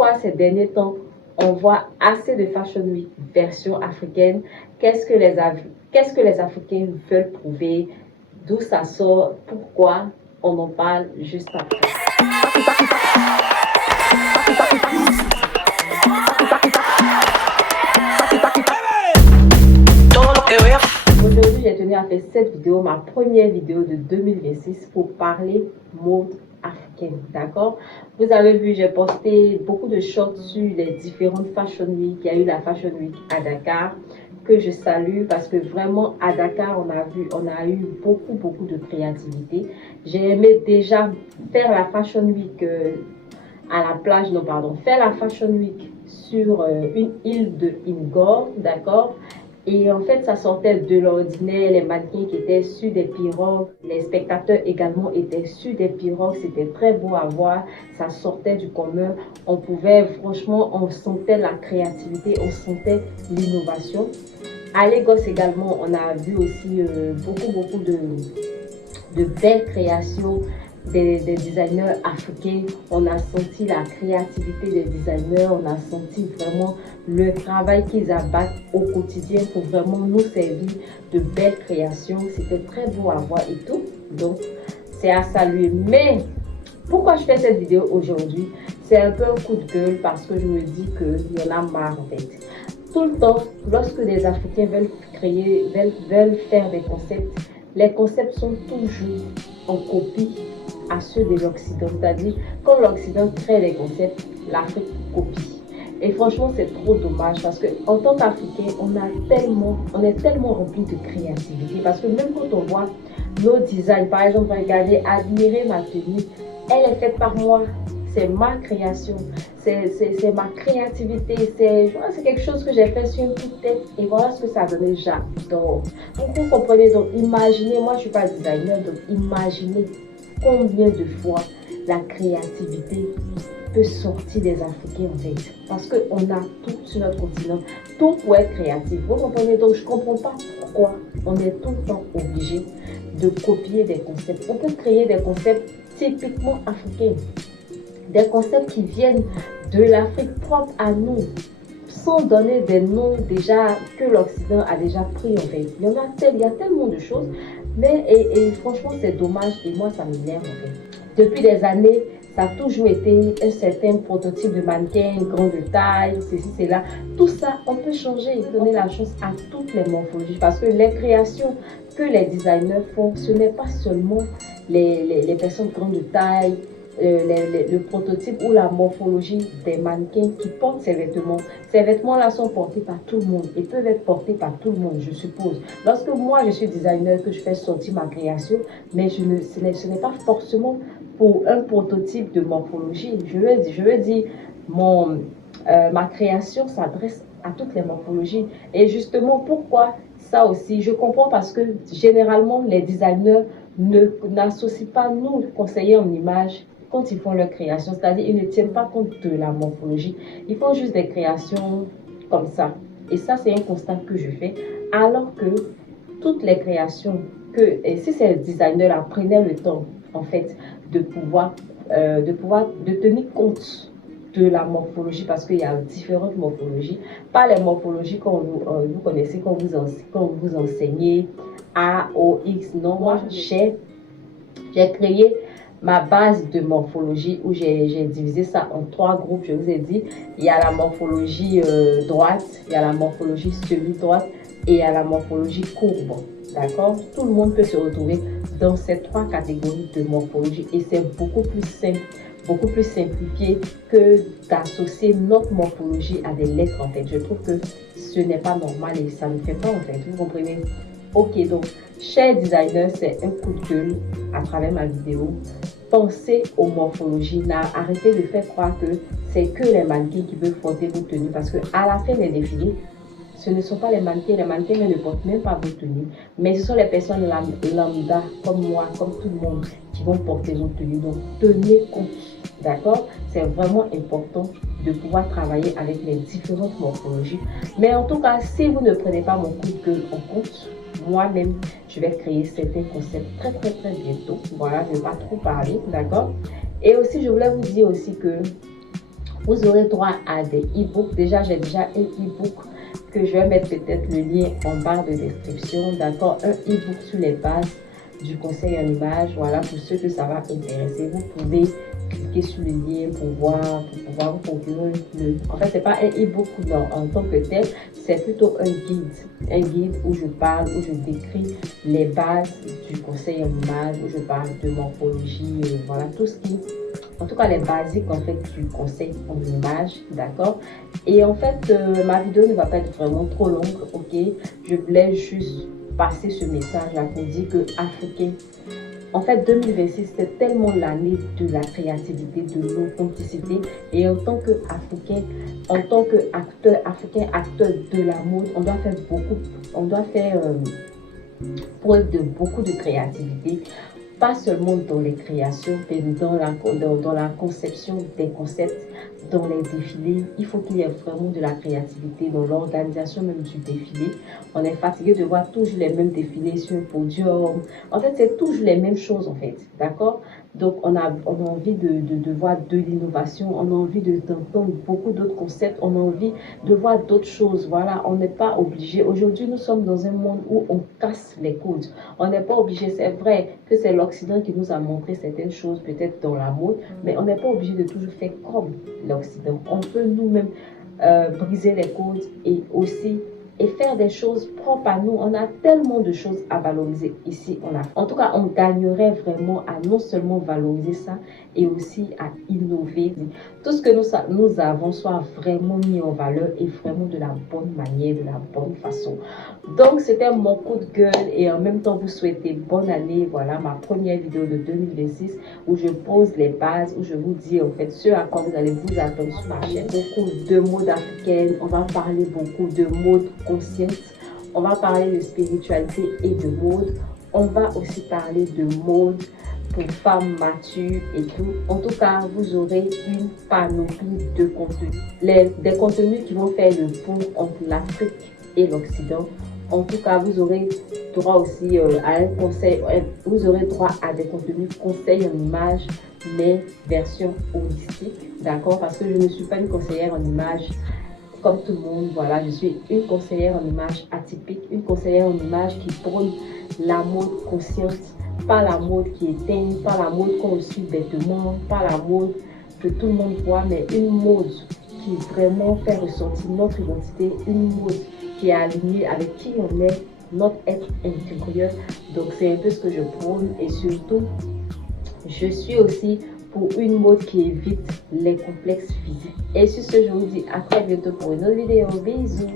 pourquoi ces derniers temps, on voit assez de Fashion Week version africaine. Qu'est-ce que les Africains veulent prouver? D'où ça sort? Pourquoi? On en parle juste après. Aujourd'hui, j'ai tenu à faire cette vidéo, ma première vidéo de 2026 pour parler mode africaine, d'accord? Vous avez vu, j'ai posté beaucoup de shorts sur les différentes Fashion Week. Il y a eu la Fashion Week à Dakar que je salue parce que vraiment à Dakar, on a eu beaucoup de créativité. J'ai aimé déjà faire la Fashion Week à la plage, non pardon, faire la Fashion Week sur une île de Ngor, d'accord? Et en fait, ça sortait de l'ordinaire, les mannequins qui étaient sur des pirogues, les spectateurs également étaient sur des pirogues, c'était très beau à voir, ça sortait du commun, on pouvait, franchement, on sentait la créativité, on sentait l'innovation. À Lagos également, on a vu aussi beaucoup de belles créations des designers africains. On a senti la créativité des designers, on a senti vraiment le travail qu'ils abattent au quotidien pour vraiment nous servir de belles créations. C'était très beau à voir et tout, donc c'est à saluer. Mais pourquoi je fais cette vidéo aujourd'hui? C'est un peu un coup de gueule parce que je me dis qu'il y en a marre en fait. Tout le temps, lorsque des Africains veulent faire des concepts, les concepts sont toujours en copie à ceux de l'Occident. C'est-à-dire, quand l'Occident crée des concepts, l'Afrique copie. Et franchement, c'est trop dommage parce qu'en tant qu'Africains, on est tellement rempli de créativité. Parce que même quand on voit nos designs, par exemple, regardez, admirez ma tenue, elle est faite par moi. C'est ma création, c'est ma créativité, c'est quelque chose que j'ai fait sur une petite tête et voilà ce que ça donnait. J'adore. Vous comprenez, donc imaginez, moi je ne suis pas designer, donc imaginez combien de fois la créativité peut sortir des Africains en fait. Parce qu'on a tout sur notre continent, tout pour être créatif. Vous comprenez, donc je ne comprends pas pourquoi on est tout le temps obligé de copier des concepts. On peut créer des concepts typiquement africains. Des concepts qui viennent de l'Afrique propre à nous, sans donner des noms déjà que l'Occident a déjà pris en fait. Il y a tellement de choses, mais et franchement c'est dommage et moi ça m'énerve en fait. Depuis des années, ça a toujours été un certain prototype de mannequin, grande taille, ceci, cela. Tout ça, on peut changer, donner la chance à toutes les morphologies parce que les créations que les designers font, ce n'est pas seulement les personnes grande taille, le prototype ou la morphologie des mannequins qui portent ces vêtements. Ces vêtements-là sont portés par tout le monde et peuvent être portés par tout le monde, je suppose. Lorsque moi, je suis designer, que je fais sortir ma création, mais ce n'est pas forcément pour un prototype de morphologie. Je veux dire, ma création s'adresse à toutes les morphologies. Et justement, pourquoi ça aussi? Je comprends parce que généralement, les designers n'associent pas nous, conseillers en image, quand ils font leur création, c'est-à-dire ils ne tiennent pas compte de la morphologie. Ils font juste des créations comme ça. Et ça, c'est un constat que je fais. Alors que toutes les créations, et si ces designers-là prenaient le temps, en fait, de tenir compte de la morphologie, parce qu'il y a différentes morphologies, pas les morphologies que vous connaissez, quand vous enseignez A, O, X, non. Moi, j'ai créé ma base de morphologie où j'ai divisé ça en 3 groupes. Je vous ai dit, il y a la morphologie droite, il y a la morphologie semi-droite et il y a la morphologie courbe. D'accord? Tout le monde peut se retrouver dans ces 3 catégories de morphologie et c'est beaucoup plus simple, beaucoup plus simplifié que d'associer notre morphologie à des lettres en fait. Je trouve que ce n'est pas normal et ça ne fait pas en fait. Vous comprenez? Ok, donc, chers designers, c'est un coup de gueule à travers ma vidéo. Pensez aux morphologies. Arrêtez de faire croire que c'est que les mannequins qui veulent porter vos tenues. Parce qu'à la fin des défilés, ce ne sont pas les mannequins. Les mannequins ne portent même pas vos tenues. Mais ce sont les personnes lambda, comme moi, comme tout le monde, qui vont porter vos tenues. Donc, tenez compte. D'accord? C'est vraiment important de pouvoir travailler avec les différentes morphologies. Mais en tout cas, si vous ne prenez pas mon coup de gueule en compte, moi-même, je vais créer certains concepts très bientôt. Voilà, je ne vais pas trop parler, d'accord? Et aussi, je voulais vous dire aussi que Vous aurez droit à des e-books. Déjà, j'ai déjà un e-book que je vais mettre peut-être le lien en barre de description. D'accord, un e-book sur les bases du conseil en image. Voilà, pour ceux que ça va intéresser, vous pouvez cliquer sur le lien pour pouvoir vous procurer en fait, c'est pas un e-book en tant que tel, c'est plutôt un guide où je parle, où je décris les bases du conseil en image, où je parle de morphologie, voilà, tout ce qui, en tout cas les basiques en fait du conseil en image, d'accord. Et en fait, ma vidéo ne va pas être vraiment trop longue, ok. Je voulais juste passer ce message là pour dire que africain, en fait, 2026, c'est tellement l'année de la créativité, de l'authenticité. Et en tant qu'Africain, en tant qu'acteur africain, acteur de la mode, on doit faire preuve de beaucoup de créativité. Pas seulement dans les créations, mais dans la conception des concepts, dans les défilés. Il faut qu'il y ait vraiment de la créativité dans l'organisation même du défilé. On est fatigué de voir toujours les mêmes défilés sur un podium. En fait, c'est toujours les mêmes choses, en fait. D'accord? Donc, on a envie de voir de l'innovation. On a envie d'entendre beaucoup d'autres concepts. On a envie de voir d'autres choses. Voilà, on n'est pas obligé. Aujourd'hui, nous sommes dans un monde où on casse les codes. On n'est pas obligé. C'est vrai que c'est l'Occident qui nous a montré certaines choses, peut-être dans la mode, mais on n'est pas obligé de toujours faire comme l'Occident. On peut nous-mêmes briser les codes et aussi faire des choses propres à nous. On a tellement de choses à valoriser ici en Afrique. En tout cas, on gagnerait vraiment à non seulement valoriser ça et aussi à innover. Tout ce que nous avons soit vraiment mis en valeur et vraiment de la bonne manière, de la bonne façon. Donc, c'était mon coup de gueule et en même temps, vous souhaitez bonne année. Voilà ma première vidéo de 2026 où je pose les bases, où je vous dis en fait ce à quoi vous allez vous attendre sur ma chaîne. Beaucoup de modes africaines, on va parler beaucoup de mode consciente, on va parler de spiritualité et de mode. On va aussi parler de mode pour femmes matures et tout. En tout cas, vous aurez une panoplie de contenus. Des contenus qui vont faire le pont entre l'Afrique et l'Occident. En tout cas, vous aurez droit aussi à un conseil, vous aurez droit à des contenus conseils en images, mais version holistique, d'accord? Parce que je ne suis pas une conseillère en images comme tout le monde, voilà, je suis une conseillère en images atypique, une conseillère en images qui prône la mode consciente, pas la mode qui éteint, pas la mode qu'on suit bêtement, pas la mode que tout le monde voit, mais une mode qui vraiment fait ressentir notre identité, une mode qui est alignée avec qui on est, notre être intérieur. Donc c'est un peu ce que je prône et surtout, je suis aussi pour une mode qui évite les complexes physiques. Et sur ce, je vous dis à très bientôt pour une autre vidéo. Bisous!